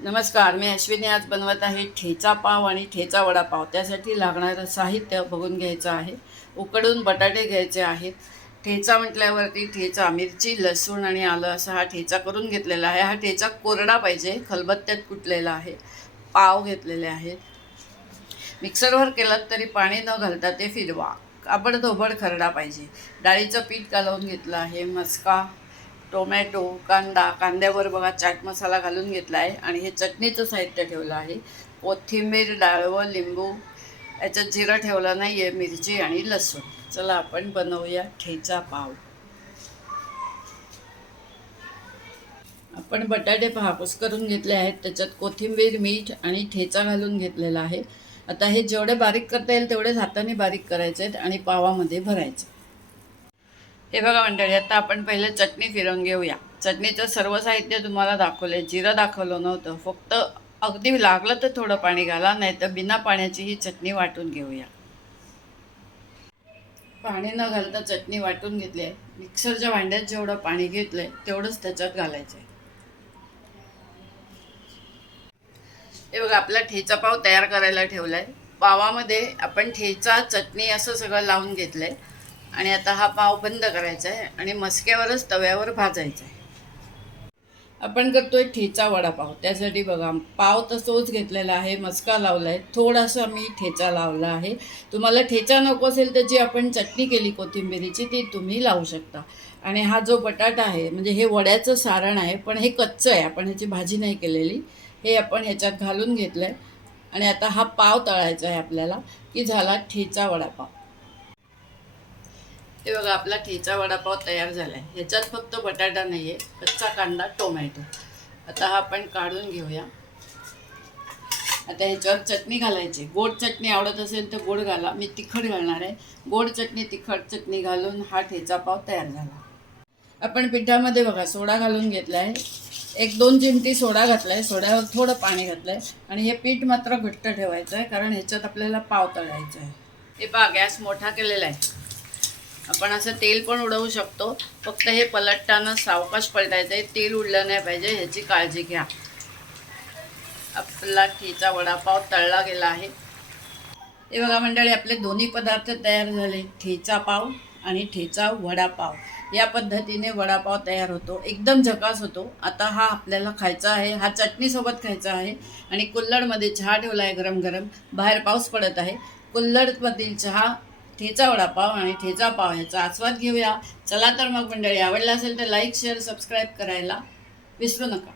नमस्कार, मी अश्विनी आज बनवत आहे ठेचा पाव आणि ठेचा वडापाव. त्यासाठी लागणारं साहित्य बघून घ्यायचं आहे. उकडून बटाटे घ्यायचे आहेत. ठेचा म्हटल्यावरती ठेचा, मिरची, लसूण आणि आलं असा हा ठेचा करून घेतलेला आहे. हा ठेचा कोरडा पाहिजे, खलबत्त्यात कुटलेला आहे. पाव घेतलेले आहेत. मिक्सरवर केलात तरी पाणी न घालता ते फिरवा. काबडधोबड खरडा पाहिजे. डाळीचं पीठ घालून घेतलं आहे. मस्का, टोमॅटो, कांद्यावर बघा चाट मसाला घालून घेतला आहे आणि हे चटणीचं साहित्य ठेवलं आहे. कोथिंबीर, डाळवं, लिंबू, याच्यात जिरं ठेवलं नाही आहे, मिरची आणि लसूण. चला आपण बनवूया ठेचा पाव. आपण बटाटे कुस्करून घेतले आहेत. त्याच्यात कोथिंबीर, मीठ आणि ठेचा घालून घेतलेला आहे. आता हे जेवढे बारीक करता येईल तेवढेच हाताने बारीक करायचे आहेत आणि पावामध्ये भरायचे. हे बघा मंडळी, आता आपण पहिले चटणी फिरवून घेऊया. चटणीचं सर्व साहित्य तुम्हाला दाखवले. जिरं दाखवलं नव्हतं, फक्त अगदी लागलं तर थोडं पाणी घाला, नाही तर बिना पाण्याची ही चटणी वाटून घेऊया. पाणी न घालता चटणी वाटून घेतली आहे. मिक्सरच्या भांड्यात जेवढं पाणी घेतलंय तेवढंच त्याच्यात घालायचं आहे. हे बघा, आपला ठेचा पाव तयार करायला ठेवलाय. पावामध्ये आपण ठेचा, चटणी असं सगळं लावून घेतलंय आणि आता हा पाव बंद करायचा आहे आणि मस्क्यावरच तव्यावर भाजायचा आहे. आपण करतोय ठेचा वडापाव. त्यासाठी बघा, पाव तसोच घेतलेला आहे, मस्का लावला आहे, थोडासा मी ठेचा लावला आहे. तुम्हाला ठेचा नको असेल त्याची आपण चटणी केली कोथिंबिरीची, ती तुम्ही लावू शकता. आणि हा जो बटाटा आहे, म्हणजे हे वड्याचं सारण आहे, पण हे कच्चं आहे, आपण ह्याची भाजी नाही केलेली. हे आपण ह्याच्यात घालून घेतलं आहे आणि आता हा पाव तळायचा आहे आपल्याला, की झाला ठेचा वडापाव. हे बघा, आपला ठेचा वडापाव तयार झाला आहे. ह्याच्यात फक्त बटाटा नाही आहे, कच्चा कांदा, टोमॅटो. आता हा आपण काढून घेऊया. आता ह्याच्यावर चटणी घालायची. गोड चटणी आवडत असेल तर गोड घाला, मी तिखट घालणार आहे. गोड चटणी, तिखट चटणी घालून हा ठेचा पाव तयार झाला. आपण पिठामध्ये बघा सोडा घालून घेतला आहे. 1-2 चिमटी सोडा घातला आहे. सोड्यावर थोडं पाणी घातलं आहे आणि हे पीठ मात्र घट्ट ठेवायचं आहे, कारण ह्याच्यात आपल्याला पाव तळायचा आहे. हे पहा, गॅस मोठा केलेला आहे. आपण असं तेल पण उडवू शकतो, फक्त हे पलटताना सावकाश पलटायचं आहे. तेल उडलं नाही पाहिजे, ह्याची काळजी घ्या. आपला ठेचा वडापाव तळला गेला आहे. हे बघा मंडळी, आपले दोन्ही पदार्थ तयार झाले. ठेचा पाव आणि ठेचा वडापाव. या पद्धतीने वडापाव तयार होतो, एकदम झकास होतो. आता हा आपल्याला खायचा आहे. हा चटणीसोबत खायचा आहे आणि कुल्हडमध्ये चहा ठेवला आहे गरम गरम. बाहेर पाऊस पडत आहे. कुल्हडमधील चहा, ठेचा वडापाव आणि ठेचा पाव ह्याचा आस्वाद घेऊया. चला तर मग मंडळी, आवडला असेल तर लाईक, शेअर, सबस्क्राईब करायला विसरू नका.